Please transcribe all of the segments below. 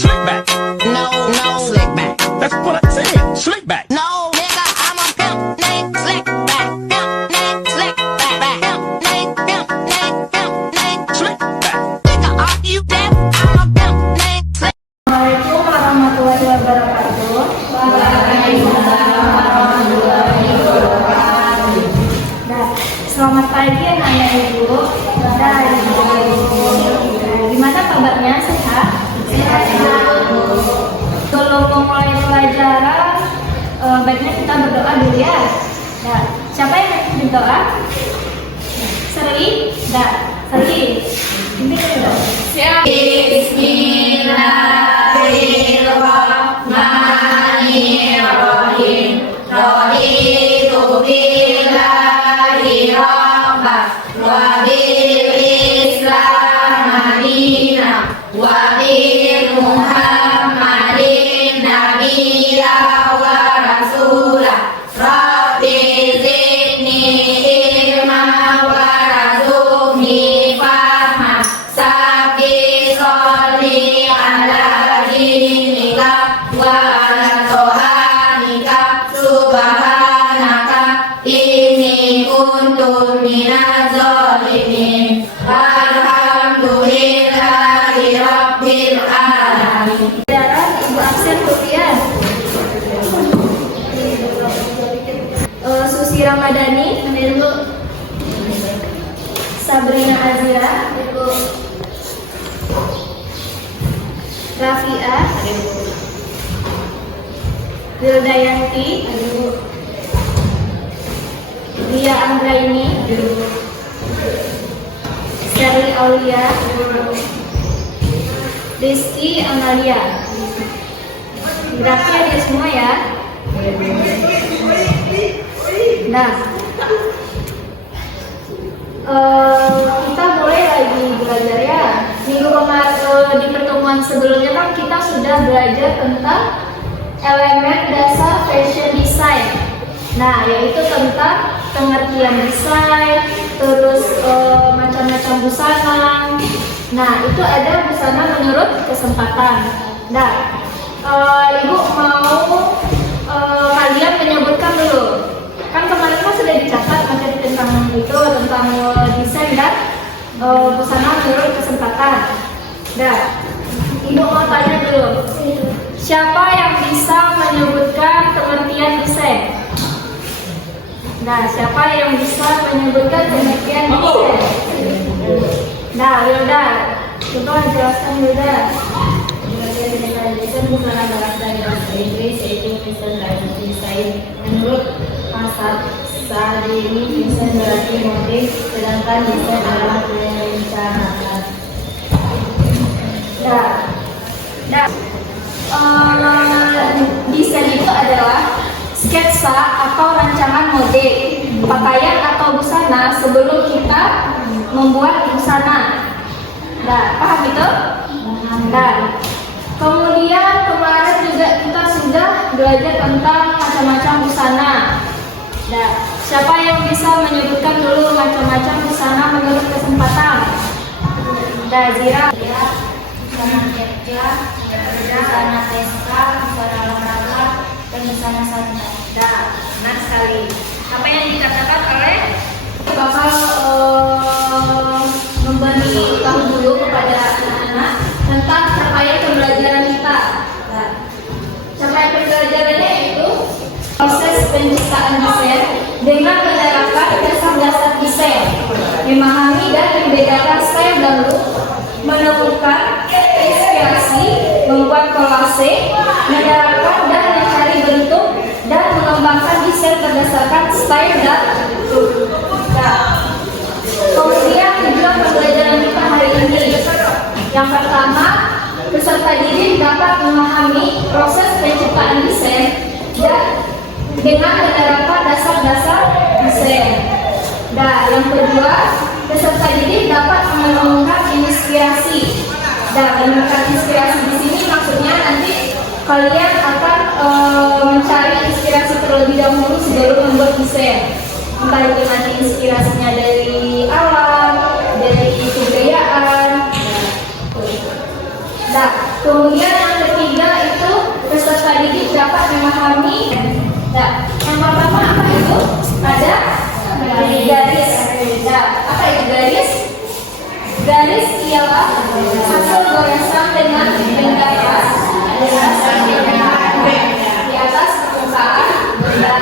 Slick back. No, slick back. That's what I said. Slick back. No, nigga, I'm a pimp named Slick back. Pimp named Slick back. Pimp named Slick back. Nigga, are you deaf? I'm a pimp named Slick. Assalamualaikum warahmatullahi wabarakatuh. Waalaikumsalam warahmatullahi wabarakatuh. Nah, selamat pagi anak-anak ibu dan ibu. Gimana kabarnya? Sehat? Sehat. Sebelum memulai pelajaran, baiknya kita berdoa dulu ya. Nah, siapa yang mau berdoa? Seri? Nah, Seri. Ini berdoa. Siap. Bismillahirrahmanirrahim. Raditu billahi rabban wa bil Islam madina wa bi Muhammadin nabiyya wa rasula. Rabbi zidni ilma wa razuqni fahma. Sabbi sholli ala dinika wa ala tohanika subhanaka inni kuntu minaz zalimin. Alhamdulillahi rabbil alamin. Pelajaran ibu absen Rupiah. Susi Ramadhani, ibu. Sabrina Azira, ibu. Rafiah, Wildayanti, ibu. Dia Anggraini, ibu. Sherly Aulia, ibu. Rizky Amalia. Berarti ada semua ya. Nah, kita mulai lagi belajar ya. Minggu kemarin di pertemuan sebelumnya kan kita sudah belajar tentang elemen dasar fashion design. Nah, yaitu tentang pengertian desain, terus macam-macam busana. Nah, itu ada busana menurut kesempatan. Nah, ibu mau kalian menyebutkan dulu. Kan kemarin kan sudah dicatat materi tentang itu, tentang desain dan busana menurut kesempatan. Nah, ibu mau tanya dulu. Siapa yang bisa menyebutkan pengertian desain? Nah, siapa yang bisa menyebutkan pengertian desain? Nah, Wilda, coba jelaskan Wilda. Desain busana bahasa Inggris yaitu fashion design. Menurut Hassan Sadini, desain berarti motif, sedangkan desain adalah perencanaan. Desain itu adalah sketsa atau rancangan mode pakaian atau busana sebelum kita membuat busana. Nah, paham itu? Nah, kemudian kemarin juga kita sudah belajar tentang macam-macam busana. Nah, siapa yang bisa menyebutkan dulu macam-macam busana menurut kesempatan? Nah, Zira. Busana kerja, busana pesta, busana olahraga, dan busana santai. Nah, benar sekali. Apa yang dikatakan oleh bakal memberi tahu dulu kepada anak-anak tentang capaian pembelajaran kita. Nah, capaian pembelajarannya itu proses penciptaan desain dengan menerapkan dasar-dasar desain, memahami dan membedakan style dan look, menemukan inspirasi, membuat kolase, menerapkan dan mencari bentuk dan mengembangkan desain berdasarkan style dan look. Nah, kemudian tujuan pembelajaran kita hari ini. Yang pertama, peserta didik dapat memahami proses penciptaan desain dan dengan menerapkan dasar-dasar desain. Dan yang kedua, peserta didik dapat menemukan inspirasi. Dan menemukan inspirasi di sini maksudnya nanti kalian akan mencari inspirasi terlebih dahulu sebelum membuat desain. Entah itu nanti inspirasinya dari alam, dari kebudayaan. Nah, kemudian yang bergoreskan dengan benda pas di atas permukaan benda.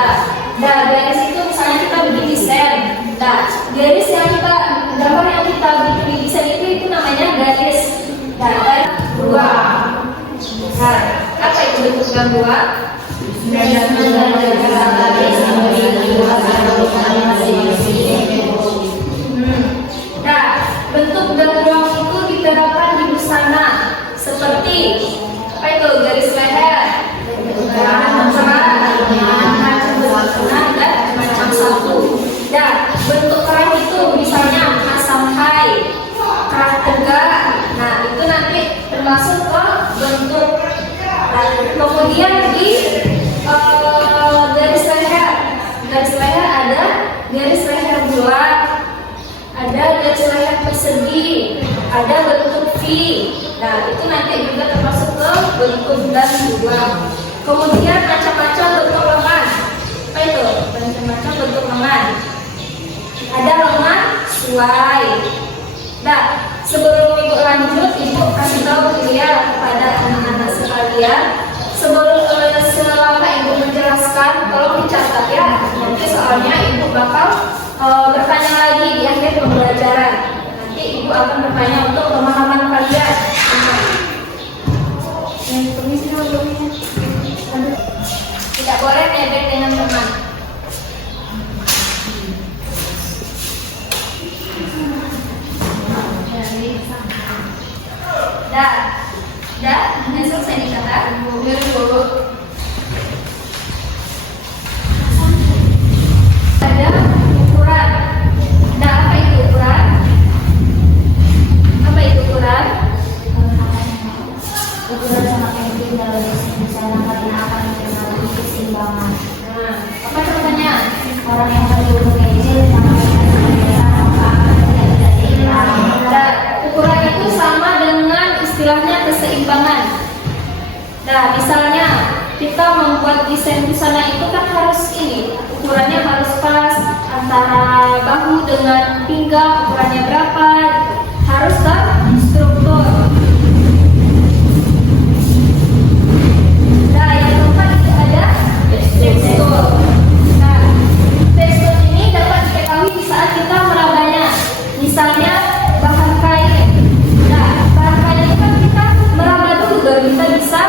Nah, garis itu misalnya kita bikin desain. Nah, garis yang kita gambar yang kita bikin di desain itu namanya garis. Nah, garis dua. Nah, apa itu bentuk gangguan? Nah, bentuk gangguan itu diterapkan di busana seperti apa itu? Garis leher, dan macam satu. Dan bentuk kerah itu misalnya sampai kerah tegak. Nah, itu nanti termasuk ke bentuk. Kemudian di garis leher ada garis leher bulat, ada garis leher persegi, ada bentuk V. Nah, itu nanti juga termasuk ke bentuk dan juga. Kemudian macam-macam bentuk lengan. Apa itu? Macam-macam bentuk lengan. Ada lengan suai. Nah, sebelum ibu lanjut, ibu kasih tahu ya kepada anak-anak sekalian. Selama ibu menjelaskan, tolong dicatat ya. Nanti soalnya ibu bakal bertanya lagi di akhir pembelajaran. Nanti ibu akan bertanya untuk pemahaman kalian. Permisi dulu. Tidak boleh nebeng dengan teman. Dah, selesai dicatat. Dulu. Ada ukuran. Nah, apa itu ukuran? Apa itu ukuran? Ukuran sama penting dalam misalnya karena akan mempengaruhi keseimbangan. Nah, apa contohnya? Orang yang berumur kecil sama Nah, ukuran itu sama dengan istilahnya keseimbangan. Nah, misalnya kita membuat desain busana itu kan harus ini, ukurannya harus pas antara bahu dengan pinggang, ukurannya berapa, gitu. Harus terstruktur. Nah, yang keempat itu ada tekstur. Nah, tekstur ini dapat diketahui di saat kita merabanya. Misalnya bahan kain. Nah, bahan kain itu kan kita meraba dulu baru kita bisa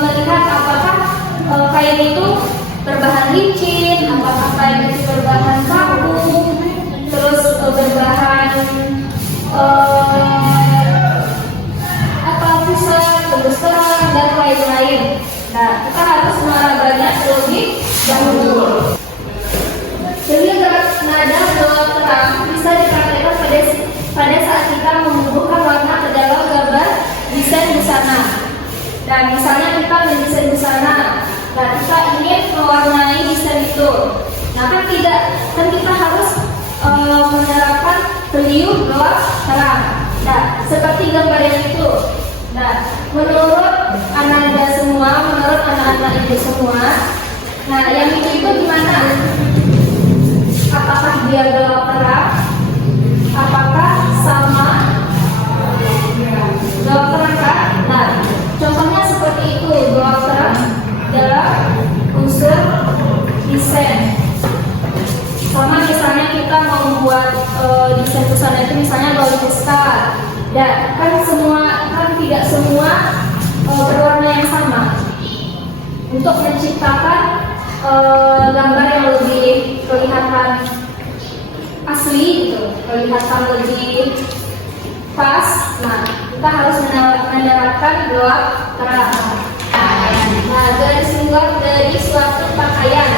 melihat apakah kain itu berbahan licin, apakah kain itu berbahan kaku, terus berbahan pusat, terus terang dan lain-lain. Nah, kita harus merabanya terlebih dahulu. Sehingga nada doa terang bisa dipraktekkan pada saat kita membubuhkan warna ke dalam gambar desain busana. Nah, misalnya kita mendesain busana, nah kita ingin mewarnai desain itu. Nah, kan kita harus menerapkan peliu doa terang. Nah, seperti gambar yang itu. Nah, menurut anak-anak ibu semua, nah yang itu gimana? Apakah dia gelap terang? Apakah sama gelap terang kan? Nah, contohnya seperti itu, gelap terang dalam unsur desain. Sama misalnya kita mau membuat desain busana itu misalnya gaun pesta. Dan tidak semua berwarna yang sama. Untuk menciptakan gambar yang lebih kelihatan asli gitu, kelihatan lebih pas. Nah, kita harus menerapkan gelap terang. Nah, garis luar dari suatu pakaian.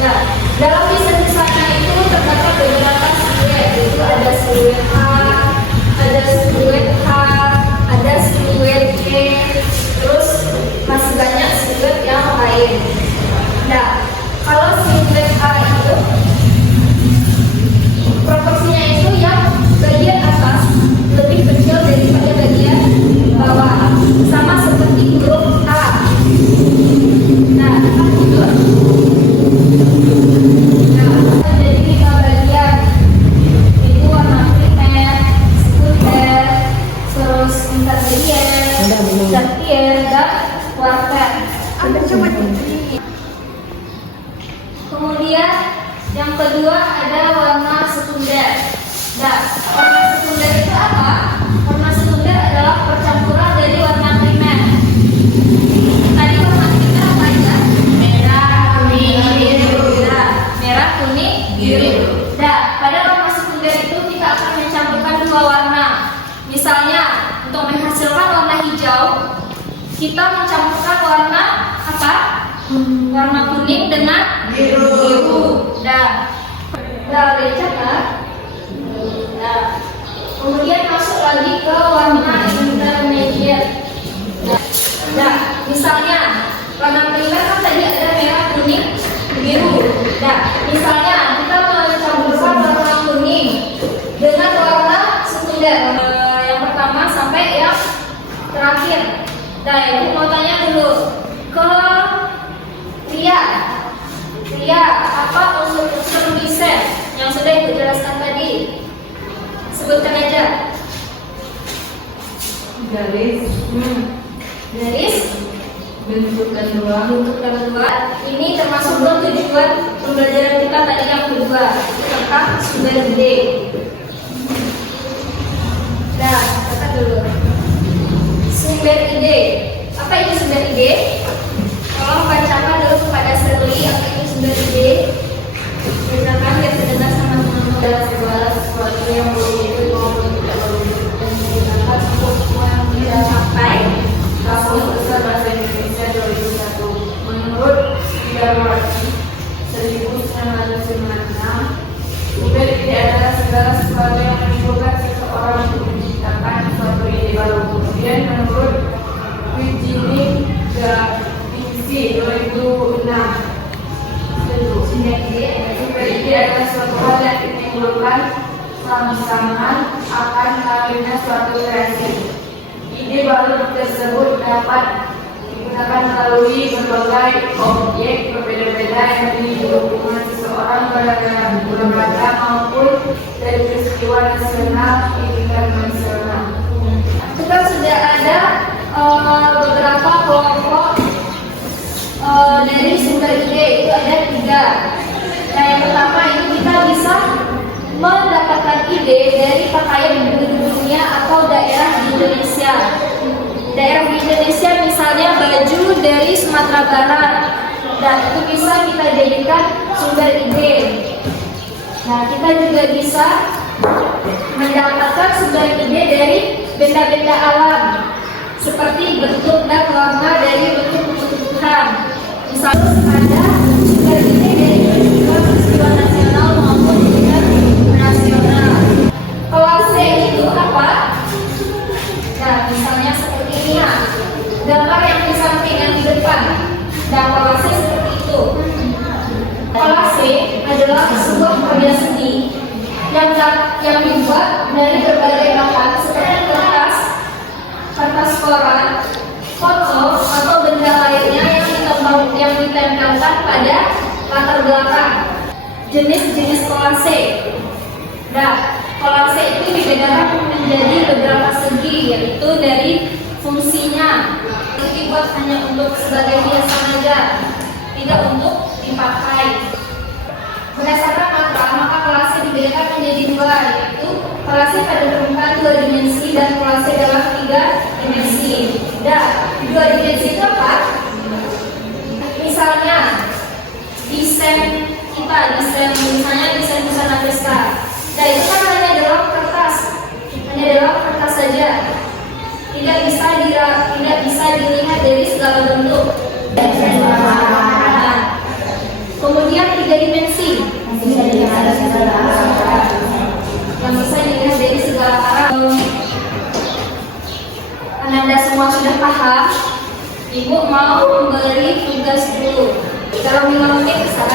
Nah, dalam desain busana itu terdapat beberapa siluet, yaitu ada siluet A, ada siluet H, ada siluet G, terus masih banyak siluet yang lain. Nah, kalau siluet A itu proporsinya itu yang bagian atas lebih kecil daripada bagian bawah, sama seperti huruf A. Nah, itu. Nah, jadi 3 bagian itu warna primer, sekunder, terus Zaptier, dan Quartet. Kemudian yang kedua ada warna sekunder. Nah, warna sekunder itu apa? Warna sekunder adalah percampuran dari warna primer. Tadi warna primer apa aja? Merah, kuning, biru. Nah, merah, kuning, biru. Nah, pada warna sekunder itu kita akan mencampurkan dua warna. Misalnya, untuk menghasilkan warna hijau, kita mencampurkan warna apa? Warna kuning dengan biru. Nah, Nah, kemudian masuk lagi ke warna intermediate. Nah, misalnya warna primer kan tadi ada merah, kuning, biru. Nah, misalnya kita mencampurkan warna kuning dengan warna sekunder, yang pertama sampai yang terakhir. Nah, ibu mau tanya dulu ke Ria, apa unsur desain yang sudah ibu jelaskan tadi? Sebutkan aja. Garis, bentuk dan ruang. Ini termasuk belum tujuan pembelajaran kita tadi yang kedua tentang sumber ide. Nah, kata dulu. Sumber ide. Apa itu sumber ide? Tolong bacakan dulu kepada Serli apa itu sumber ide. Bacakan biar terdengar sama teman-teman. Adalah segala sesuatu yang berwujud maupun tidak berwujud dan digunakan untuk semua yang tidak sampai. Kamus Besar Bahasa Indonesia 2001. Menurut Darwati 1996, sumber ide adalah segala sesuatu yang menimbulkan seseorang untuk menciptakan suatu ide baru. Kemudian menurut Virginia Gavisi 2006, sumber ide adalah suatu hal yang menimbulkan rangsangan akan lahirnya suatu kreasi. Ide baru tersebut dapat digunakan melalui berbagai objek berbeda-beda yang dihubungkan seseorang pada lembaga maupun dari peristiwa nasional internasional. Kita sudah ada beberapa kelompok dari sumber ide, itu ada 3. Nah, yang pertama ini kita bisa mendapatkan ide dari pakaian penduduk dunia atau daerah di Indonesia. Daerah di Indonesia misalnya baju dari Sumatera Barat. Nah, itu bisa kita jadikan sumber ide. Nah, kita juga bisa mendapatkan sumber ide dari benda-benda alam seperti bentuk dan warna dari bentuk tumbuhan. Misalnya ada sumber ide dari peristiwa nasional maupun internasional. Kolase itu apa? Nah, misalnya seperti ini ya, gambar yang di samping yang di depan. Dan kolase seperti itu. Kolase adalah sebuah karya seni yang dibuat dari berbagai bahan seperti kertas koran, foto atau benda lainnya yang ditempelkan pada latar belakang. Jenis-jenis kolase. Nah, kolase itu dibedakan menjadi beberapa segi, yaitu dari fungsinya. Dibuat hanya untuk sebagai hiasan saja, tidak untuk dipakai. Berdasarkan maka kolase dibedakan menjadi 2, yaitu kolase pada permukaan 2 dimensi dan kolase dalam 3 dimensi. Dan 2 dimensi itu apa? Misalnya desain kita, misalnya desain busana pesta. Nah, itu kan hanya dalam kertas saja, tidak bisa dilihat dari segala bentuk. Nah, kemudian 3 dimensi yang bisa dilihat dari segala arah. Karena Anda semua sudah paham, Ibu mau memberi tugas dulu. Kalau 5 menit bisa?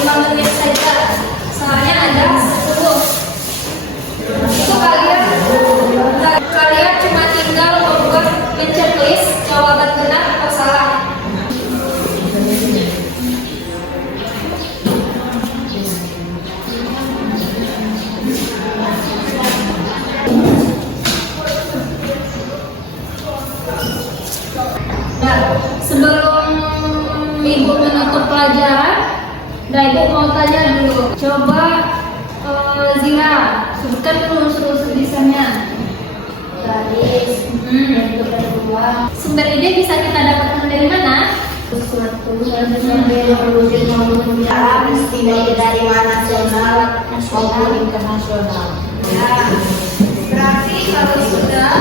5 menit saja. Soalnya ada 10. Itu kalian cuma tinggal membuat checklist jawaban benar atau salah. Nah, Ibu mau tanya dulu. Coba Zila, sebutkan dulu unsur-unsur desainnya. Garis, bentuk kedua, Sumber ide bisa kita dapatkan dari mana? suatu sampai berwujud maupun dalam tidak dari nasional maupun internasional. Ya, berarti kalau sudah